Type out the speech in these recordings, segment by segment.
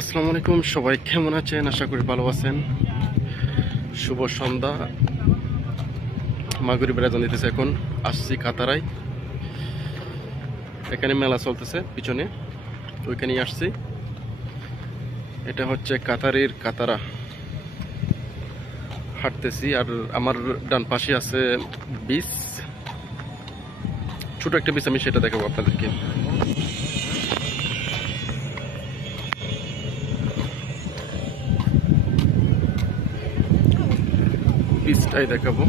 আসসালামু আলাইকুম, সবাই কেমন আছেন? আশা করি ভালো আছেন। শুভ সন্ধ্যা, মাগরিবের আজান দিতেছে। এখন আসছি কাতারায়, এখানে মেলা চলতেছে পিছনে, ওইখানেই আসছি। এটা হচ্ছে কাতারের কাতারা, হাঁটতেছি। আর আমার ডান পাশে আছে বিচ, ছোট একটা বিচ, আমি সেটা দেখাবো আপনাদেরকে। বিচটাই দেখাবো।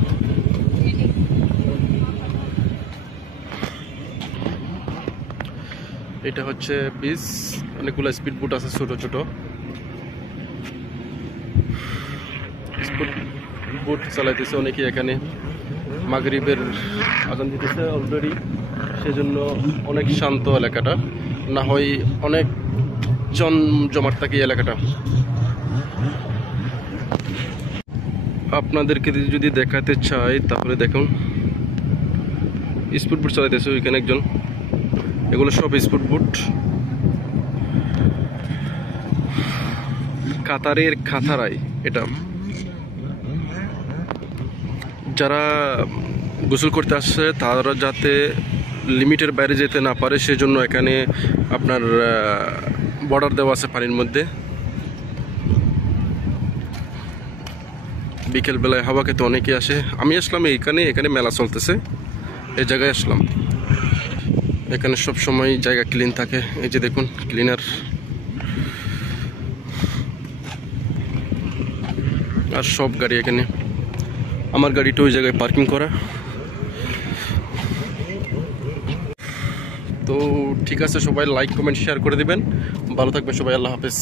এটা হচ্ছে বিচ, অনেকগুলো স্পিড বোট আছে, ছোট ছোট স্পিড বোট চালাইতেছে অনেকে। এখানে মাগরিবের আজান দিতেছে অলরেডি, সেজন্য অনেক শান্ত এলাকাটা, না হয় অনেক জমজমাট থাকে এই এলাকাটা। আপনাদেরকে যদি দেখাতে চাই তাহলে দেখুন, স্পিড বোট চালাইতেছে ওইখানে একজন। এগুলো সব স্পিড বোট। কাতারের কাতারায় এটা। যারা গোসল করতে আসছে তারা যাতে লিমিটের বাইরে যেতে না পারে, সেজন্য এখানে আপনার বর্ডার দেওয়া আছে পানির মধ্যে। বিকেল বেলায় হাওয়া খেতে অনেকে আসে। আমি আসলাম এখানে মেলা চলতেছে, এই জায়গায় আসলাম। এখানে সব সময় জায়গা ক্লিন থাকে। এই যে দেখুন, ক্লিনার। আর সব গাড়ি এখানে, আমার গাড়িটা ওই জায়গায় পার্কিং করা। তো ঠিক আছে, সবাই লাইক কমেন্ট শেয়ার করে দিবেন। ভালো থাকবেন সবাই, আল্লাহ হাফেজ।